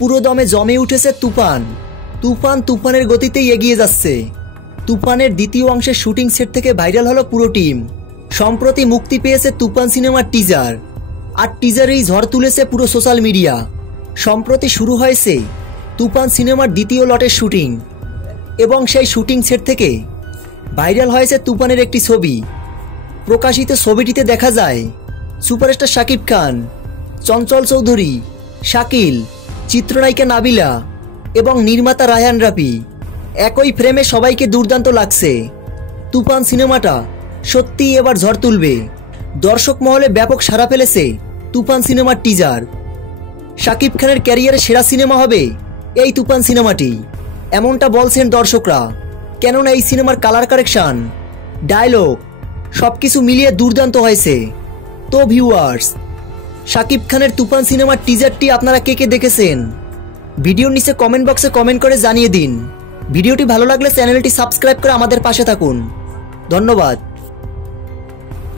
পুরো দমে জমে উঠেছে তুফান। তুফানের গতিতেই এগিয়ে যাচ্ছে। তুফানের দ্বিতীয় অংশের শুটিং সেট থেকে ভাইরাল হলো পুরো টিম। সম্প্রতি মুক্তি পেয়েছে তুফান সিনেমার টিজার, আর টিজারেই ঝড় তুলেছে পুরো সোশ্যাল মিডিয়া। সম্প্রতি শুরু হয়েছে তুফান সিনেমার দ্বিতীয় লটের শুটিং, এবং সেই শুটিং সেট থেকে ভাইরাল হয়েছে তুফানের একটি ছবি। প্রকাশিত ছবিটিতে দেখা যায় সুপারস্টার শাকিব খান, চঞ্চল চৌধুরী, শাকিল, চিত্রনায়িকা নাবিলা এবং নির্মাতা রায়হান রাফি একই ফ্রেমে। সবাইকে দুর্দান্ত লাগছে। তুফান সিনেমাটা সত্যিই এবার ঝড় তুলবে। দর্শক মহলে ব্যাপক সাড়া ফেলেছে তুফান সিনেমার টিজার। শাকিব খানের ক্যারিয়ারের সেরা সিনেমা হবে এই তুফান সিনেমাটি, এমনটা বলছেন দর্শকরা। কেননা এই সিনেমার কালার কারেকশন, ডায়লগ সবকিছু মিলিয়ে দুর্দান্ত হয়েছে। তো ভিউয়ার্স, শাকিব খানের তুফান সিনেমার টিজারটি আপনারা কে কে দেখেছেন? ভিডিওর নিচে কমেন্ট বক্সে কমেন্ট করে জানিয়ে দিন। ভিডিওটি ভালো লাগলে চ্যানেলটি সাবস্ক্রাইব করে আমাদের পাশে থাকুন। ধন্যবাদ।